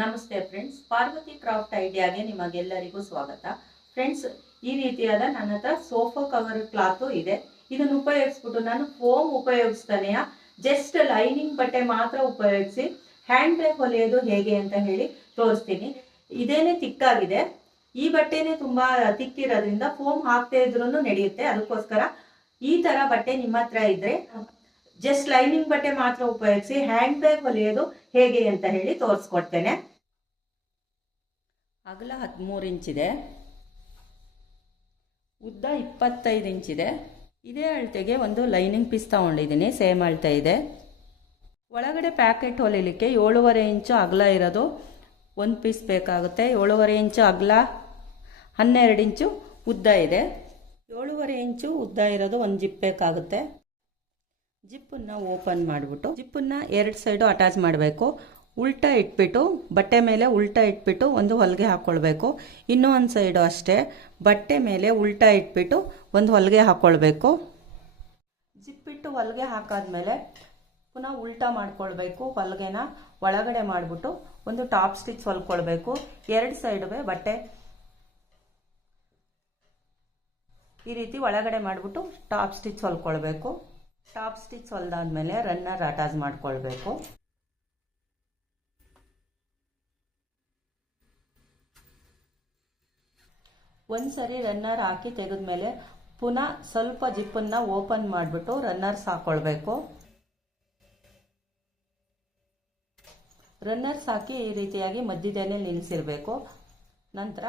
ನಮಸ್ತೆ friends, Parvati craft ಐಡಿಯಾಗೆ ನಿಮಗೆಲ್ಲರಿಗೂ ಸ್ವಾಗತ. ಫ್ರೆಂಡ್ಸ್, ಈ ರೀತಿಯಾದ ನನ್ನ ಹತ್ರ ಸೋಫಾ ಕವರ್ ಕ್ಲಾತ್ ಇದೆ. ಇದನ್ನು ಉಪಯೋಗಿಸ್ಬಿಟ್ಟು ನಾನು ಫೋಮ್ ಉಪಯೋಗಿಸ್ತಾನೆಯ ಜಸ್ಟ್ ಲೈನಿಂಗ್ ಬಟ್ಟೆ ಮಾತ್ರ ಉಪಯೋಗಿಸಿ ಹ್ಯಾಂಡ್ ಬ್ಯಾಗ್ ಹೊಲಿಯೋದು ಹೇಗೆ ಅಂತ ಹೇಳಿ ತೋರಿಸ್ತೀನಿ. ಇದೇನೆ ತಿಕ್ಕಾಗಿದೆ. ಈ ಬಟ್ಟೆನೇ ತುಂಬಾ ತಿಕ್ಕಿರೋದ್ರಿಂದ ಫೋಮ್ ಹಾಕ್ತಾ ಇದ್ರೂ ನಡೆಯುತ್ತೆ. ಅದಕ್ಕೋಸ್ಕರ ಈ ತರ ಬಟ್ಟೆ ನಿಮ್ಮ ಹತ್ರ ಇದ್ರೆ ಜಸ್ಟ್ ಲೈನಿಂಗ್ ಬಟ್ಟೆ ಮಾತ್ರ ಉಪಯೋಗಿಸಿ ಹ್ಯಾಂಡ್ ಬ್ಯಾಗ್ ಹೊಲಿಯೋದು ಹೇಗೆ ಅಂತ ಹೇಳಿ ತೋರಿಸ್ಕೊಡ್ತೇನೆ. ಅಗಲ 13 ಇಂಚಿದೆ, ಉದ್ದ 25 ಇಂಚಿದೆ. ಇದೇ ಅಳತೆಗೆ ಒಂದು ಲೈನಿಂಗ್ ಪೀಸ್ ತಗೊಂಡಿದ್ದೀನಿ, ಸೇಮ್ ಅಳತೆ ಇದೆ. ಒಳಗಡೆ ಪ್ಯಾಕೆಟ್ ಹೊಲಿಲಿಕ್ಕೆ 7.5 ಇಂಚು ಅಗಲ ಇರೋದು ಒಂದು ಪೀಸ್ ಬೇಕಾಗುತ್ತೆ. 7.5 ಇಂಚು ಅಗಲ, 12 ಇಂಚು ಉದ್ದ ಇದೆ. 7.5 ಇಂಚು ಉದ್ದ ಇರೋದು ಒಂದು ಜಿಪ್ ಬೇಕಾಗುತ್ತೆ. ಜಿಪ್ಪನ್ನು ಓಪನ್ ಮಾಡಿಬಿಟ್ಟು ಜಿಪ್ಪನ್ನು 2 ಸೈಡು ಅಟ್ಯಾಚ್ ಮಾಡಬೇಕು. ಉಲ್ಟಾ ಇಟ್ಬಿಟ್ಟು ಬಟ್ಟೆ ಮೇಲೆ ಉಲ್ಟಾ ಇಟ್ಬಿಟ್ಟು ಒಂದು ಹೊಲಿಗೆ ಹಾಕ್ಕೊಳ್ಬೇಕು. ಇನ್ನೂ ಒಂದು ಸೈಡು ಅಷ್ಟೇ ಬಟ್ಟೆ ಮೇಲೆ ಉಲ್ಟಾ ಇಟ್ಬಿಟ್ಟು ಒಂದು ಹೊಲಿಗೆ ಹಾಕ್ಕೊಳ್ಬೇಕು. ಜಿಪ್ಪಿಟ್ಟು ಹೊಲಿಗೆ ಹಾಕಾದ್ಮೇಲೆ ಪುನಃ ಉಲ್ಟಾ ಮಾಡ್ಕೊಳ್ಬೇಕು. ಹೊಲಿಗೆನ ಒಳಗಡೆ ಮಾಡಿಬಿಟ್ಟು ಒಂದು ಟಾಪ್ ಸ್ಟಿಚ್ ಹೊಲ್ಕೊಳ್ಬೇಕು. 2 ಸೈಡುವೆ ಬಟ್ಟೆ ಈ ರೀತಿ ಒಳಗಡೆ ಮಾಡಿಬಿಟ್ಟು ಟಾಪ್ ಸ್ಟಿಚ್ ಹೊಲ್ಕೊಳ್ಬೇಕು. ಟಾಪ್ ಸ್ಟಿಚ್ ಹೊಲ್ದಾದ್ಮೇಲೆ ರನ್ನರ್ ಅಟ್ಯಾಚ್ ಮಾಡ್ಕೊಳ್ಬೇಕು. ಒಂದ್ಸರಿ ರನ್ನರ್ ಹಾಕಿ ತೆಗೆದ್ಮೇಲೆ ಪುನಃ ಸ್ವಲ್ಪ ಜಿಪ್ಪನ್ನು ಓಪನ್ ಮಾಡಿಬಿಟ್ಟು ರನ್ನರ್ಸ್ ಹಾಕ್ಕೊಳ್ಬೇಕು. ರನ್ನರ್ಸ್ ಹಾಕಿ ಈ ರೀತಿಯಾಗಿ ಮಧ್ಯದಲ್ಲೇ ನಿಲ್ಲಿಸಿರಬೇಕು. ನಂತರ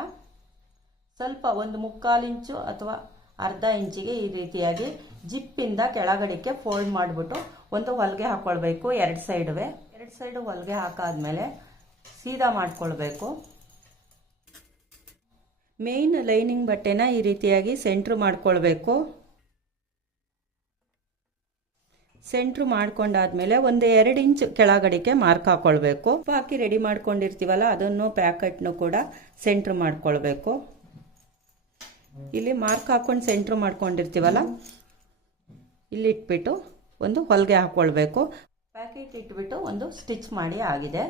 ಸ್ವಲ್ಪ ಒಂದು 3/4 ಇಂಚು ಅಥವಾ ಅರ್ಧ ಇಂಚಿಗೆ ಈ ರೀತಿಯಾಗಿ ಜಿಪ್ಪಿಂದ ಕೆಳಗಡೆಗೆ ಫೋಲ್ಡ್ ಮಾಡಿಬಿಟ್ಟು ಒಂದು ಹೊಲಿಗೆ ಹಾಕ್ಕೊಳ್ಬೇಕು. 2 ಸೈಡುವೆ 2 ಸೈಡು ಹೊಲಿಗೆ ಹಾಕಾದ್ಮೇಲೆ ಸೀದಾ ಮಾಡ್ಕೊಳ್ಬೇಕು. ಮೇನ್ ಲೈನಿಂಗ್ ಬಟ್ಟೆನ ಈ ರೀತಿಯಾಗಿ ಸೆಂಟ್ರ್ ಮಾಡ್ಕೊಳ್ಬೇಕು. ಸೆಂಟ್ರ್ ಮಾಡ್ಕೊಂಡಾದ್ಮೇಲೆ ಒಂದು 2 ಇಂಚ್ ಕೆಳಗಡೆಗೆ ಮಾರ್ಕ್ ಹಾಕ್ಕೊಳ್ಬೇಕು. ಹಾಕಿ ರೆಡಿ ಮಾಡ್ಕೊಂಡಿರ್ತೀವಲ್ಲ ಅದನ್ನು ಪ್ಯಾಕೆಟ್ನು ಕೂಡ ಸೆಂಟ್ರ್ ಮಾಡ್ಕೊಳ್ಬೇಕು. ಇಲ್ಲಿ ಮಾರ್ಕ್ ಹಾಕೊಂಡು ಸೆಂಟ್ರ್ ಮಾಡ್ಕೊಂಡಿರ್ತೀವಲ್ಲ ಇಲ್ಲಿ ಇಟ್ಬಿಟ್ಟು ಒಂದು ಹೊಲಿಗೆ ಹಾಕ್ಕೊಳ್ಬೇಕು. ಪ್ಯಾಕೆಟ್ ಇಟ್ಬಿಟ್ಟು ಒಂದು ಸ್ಟಿಚ್ ಮಾಡಿ ಆಗಿದೆ.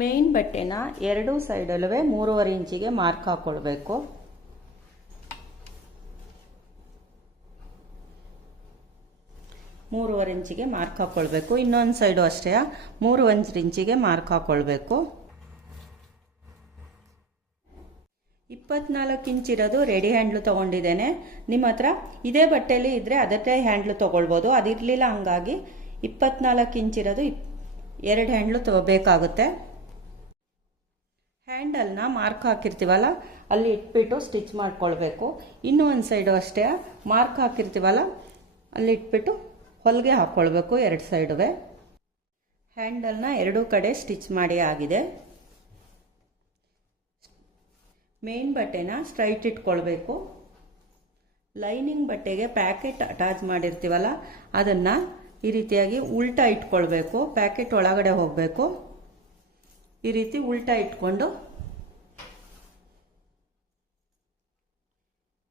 ಮೇನ್ ಬಟ್ಟೆನ 2 ಸೈಡಲ್ಲೂ 3.5 ಇಂಚಿಗೆ ಮಾರ್ಕ್ ಹಾಕ್ಕೊಳ್ಬೇಕು. ಮೂರುವರೆ ಇಂಚಿಗೆ ಮಾರ್ಕ್ ಹಾಕ್ಕೊಳ್ಬೇಕು. ಇನ್ನೊಂದು ಸೈಡು ಅಷ್ಟೇ 3 ಇಂಚಿಗೆ ಮಾರ್ಕ್ ಹಾಕ್ಕೊಳ್ಬೇಕು. 24 ಇಂಚ್ ಇರೋದು ರೆಡಿ ಹ್ಯಾಂಡ್ಲು ತೊಗೊಂಡಿದ್ದೇನೆ. ನಿಮ್ಮ ಹತ್ರ ಇದೇ ಬಟ್ಟೆಯಲ್ಲಿ ಇದ್ದರೆ ಅದಕ್ಕೆ ಹ್ಯಾಂಡ್ಲು ತೊಗೊಳ್ಬೋದು. ಅದಿರಲಿಲ್ಲ, ಹಂಗಾಗಿ 24 ಇಂಚ್ ಇರೋದು 2 ಹ್ಯಾಂಡ್ಲು ಬೇಕಾಗುತ್ತೆ. ಹ್ಯಾಂಡಲ್ನ ಮಾರ್ಕ್ ಹಾಕಿರ್ತೀವಲ್ಲ ಅಲ್ಲಿ ಇಟ್ಬಿಟ್ಟು ಸ್ಟಿಚ್ ಮಾಡ್ಕೊಳ್ಬೇಕು. ಇನ್ನೂ ಒಂದು ಸೈಡು ಅಷ್ಟೇ ಮಾರ್ಕ್ ಹಾಕಿರ್ತೀವಲ್ಲ ಅಲ್ಲಿ ಇಟ್ಬಿಟ್ಟು ಹೊಲಿಗೆ ಹಾಕ್ಕೊಳ್ಬೇಕು. 2 ಸೈಡುವೆ ಹ್ಯಾಂಡಲ್ನ 2 ಕಡೆ ಸ್ಟಿಚ್ ಮಾಡಿ ಆಗಿದೆ. ಮೇನ್ ಬಟ್ಟೆನ ಸ್ಟ್ರೈಟ್ ಇಟ್ಕೊಳ್ಬೇಕು. ಲೈನಿಂಗ್ ಬಟ್ಟೆಗೆ ಪ್ಯಾಕೆಟ್ ಅಟ್ಯಾಚ್ ಮಾಡಿರ್ತೀವಲ್ಲ ಅದನ್ನು ಈ ರೀತಿಯಾಗಿ ಉಲ್ಟಾ ಇಟ್ಕೊಳ್ಬೇಕು. ಪ್ಯಾಕೆಟ್ ಒಳಗಡೆ ಹೋಗಬೇಕು. ಈ ರೀತಿ ಉಲ್ಟಾ ಇಟ್ಕೊಂಡು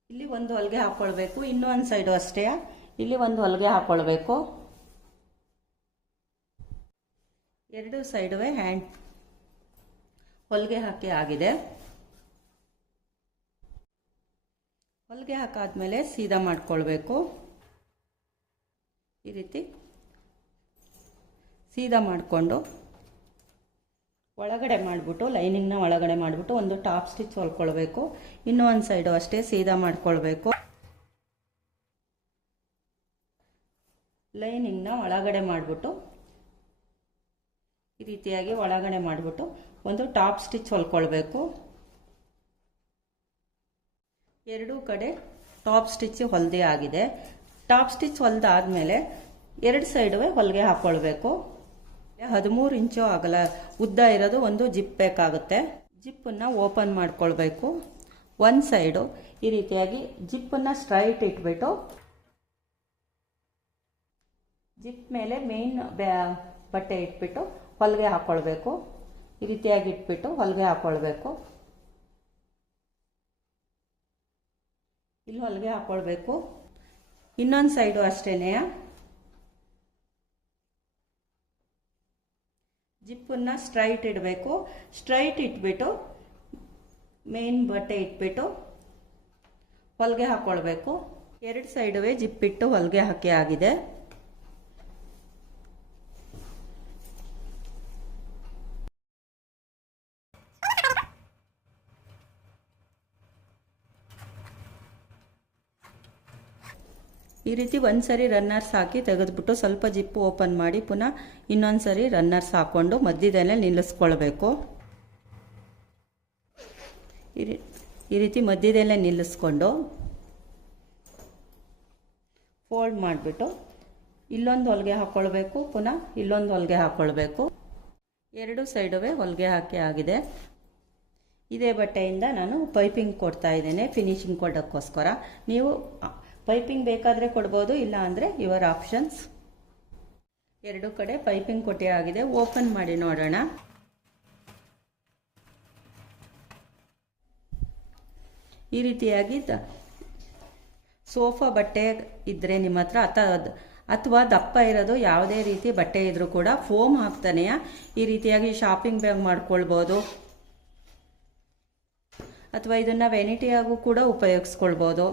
ಇಲ್ಲಿ ಒಂದು ಹೊಲಿಗೆ ಹಾಕ್ಕೊಳ್ಬೇಕು. ಇನ್ನೊಂದು ಸೈಡು ಅಷ್ಟೇ ಇಲ್ಲಿ ಒಂದು ಹೊಲಿಗೆ ಹಾಕ್ಕೊಳ್ಬೇಕು. 2 ಸೈಡುವೆ ಹ್ಯಾಂಡ್ ಹೊಲಿಗೆ ಹಾಕಿ ಆಗಿದೆ. ಹೊಲಿಗೆ ಹಾಕಾದ್ಮೇಲೆ ಸೀದಾ ಮಾಡ್ಕೊಳ್ಬೇಕು. ಈ ರೀತಿ ಸೀದಾ ಮಾಡಿಕೊಂಡು ಒಳಗಡೆ ಮಾಡಿಬಿಟ್ಟು ಲೈನಿಂಗ್ನ ಒಳಗಡೆ ಮಾಡಿಬಿಟ್ಟು ಒಂದು ಟಾಪ್ ಸ್ಟಿಚ್ ಹೊಲ್ಕೊಳ್ಬೇಕು. ಇನ್ನೂ ಒಂದು ಸೈಡು ಅಷ್ಟೇ ಸೀದಾ ಮಾಡ್ಕೊಳ್ಬೇಕು. ಲೈನಿಂಗ್ನ ಒಳಗಡೆ ಮಾಡಿಬಿಟ್ಟು ಈ ರೀತಿಯಾಗಿ ಒಳಗಡೆ ಮಾಡಿಬಿಟ್ಟು ಒಂದು ಟಾಪ್ ಸ್ಟಿಚ್ ಹೊಲ್ಕೊಳ್ಬೇಕು. 2 ಕಡೆ ಟಾಪ್ ಸ್ಟಿಚ್ ಹೊಲಿದೆ ಆಗಿದೆ. ಟಾಪ್ ಸ್ಟಿಚ್ ಹೊಲಿದಾದ್ಮೇಲೆ 2 ಸೈಡುವೆ ಹೊಲಿಗೆ ಹಾಕ್ಕೊಳ್ಬೇಕು. 13 ಇಂಚು ಅಗಲ ಉದ್ದ ಇರೋದು ಒಂದು ಜಿಪ್ ಬೇಕಾಗುತ್ತೆ. ಜಿಪ್ಪನ್ನು ಓಪನ್ ಮಾಡ್ಕೊಳ್ಬೇಕು. ಒಂದು ಸೈಡು ಈ ರೀತಿಯಾಗಿ ಜಿಪ್ಪನ್ನು ಸ್ಟ್ರೈಟ್ ಇಟ್ಬಿಟ್ಟು ಜಿಪ್ ಮೇಲೆ ಮೇನ್ ಬಟ್ಟೆ ಇಟ್ಬಿಟ್ಟು ಹೊಲಿಗೆ ಹಾಕ್ಕೊಳ್ಬೇಕು. ಈ ರೀತಿಯಾಗಿ ಇಟ್ಬಿಟ್ಟು ಹೊಲಿಗೆ ಹಾಕ್ಕೊಳ್ಬೇಕು. ಇಲ್ಲಿ ಹೊಲಿಗೆ ಹಾಕ್ಕೊಳ್ಬೇಕು. ಇನ್ನೊಂದು ಸೈಡು ಅಷ್ಟೇನೆ ಜಿಪ್ಪನ್ನು ಸ್ಟ್ರೈಟ್ ಇಡಬೇಕು. ಸ್ಟ್ರೈಟ್ ಇಟ್ಬಿಟ್ಟು ಮೇನ್ ಬಟ್ಟೆ ಇಟ್ಬಿಟ್ಟು ಹೊಲಿಗೆ ಹಾಕ್ಕೊಳ್ಬೇಕು. 2 ಸೈಡುವೆ ಜಿಪ್ಪಿಟ್ಟು ಹೊಲಿಗೆ ಹಾಕಿ ಆಗಿದೆ. ಈ ರೀತಿ ಒಂದ್ಸರಿ ರನ್ನರ್ಸ್ ಹಾಕಿ ತೆಗೆದ್ಬಿಟ್ಟು ಸ್ವಲ್ಪ ಜಿಪ್ಪು ಓಪನ್ ಮಾಡಿ ಪುನಃ ಇನ್ನೊಂದ್ಸರಿ ರನ್ನರ್ಸ್ ಹಾಕ್ಕೊಂಡು ಮಧ್ಯದಲ್ಲೇ ನಿಲ್ಲಿಸ್ಕೊಳ್ಬೇಕು. ಈ ರೀತಿ ಮಧ್ಯದಲ್ಲೇ ನಿಲ್ಲಿಸ್ಕೊಂಡು ಫೋಲ್ಡ್ ಮಾಡಿಬಿಟ್ಟು ಇಲ್ಲೊಂದು ಹೊಲಿಗೆ ಹಾಕ್ಕೊಳ್ಬೇಕು, ಪುನಃ ಇಲ್ಲೊಂದು ಹೊಲಿಗೆ ಹಾಕ್ಕೊಳ್ಬೇಕು. 2 ಸೈಡುವೆ ಹೊಲಿಗೆ ಹಾಕಿ ಆಗಿದೆ. ಇದೇ ಬಟ್ಟೆಯಿಂದ ನಾನು ಪೈಪಿಂಗ್ ಕೊಡ್ತಾ ಇದ್ದೇನೆ ಫಿನಿಶಿಂಗ್ ಕೊಡೋಕ್ಕೋಸ್ಕರ. ನೀವು ಪೈಪಿಂಗ್ ಬೇಕಾದರೆ ಕೊಡ್ಬೋದು, ಇಲ್ಲ ಅಂದರೆ ಯುವರ್ ಆಪ್ಷನ್ಸ್. 2 ಕಡೆ ಪೈಪಿಂಗ್ ಕೊಟ್ಟೆ ಆಗಿದೆ. ಓಪನ್ ಮಾಡಿ ನೋಡೋಣ. ಈ ರೀತಿಯಾಗಿ ಸೋಫಾ ಬಟ್ಟೆ ಇದ್ದರೆ ನಿಮ್ಮ ಹತ್ರ ಅಥವಾ ದಪ್ಪ ಇರೋದು ಯಾವುದೇ ರೀತಿ ಬಟ್ಟೆ ಇದ್ರೂ ಕೂಡ ಫೋಮ್ ಹಾಕ್ತಾನೆ ಈ ರೀತಿಯಾಗಿ ಶಾಪಿಂಗ್ ಬ್ಯಾಗ್ ಮಾಡ್ಕೊಳ್ಬೋದು, ಅಥವಾ ಇದನ್ನು ವೆನಿಟಿಯಾಗೂ ಕೂಡ ಉಪಯೋಗಿಸ್ಕೊಳ್ಬೋದು.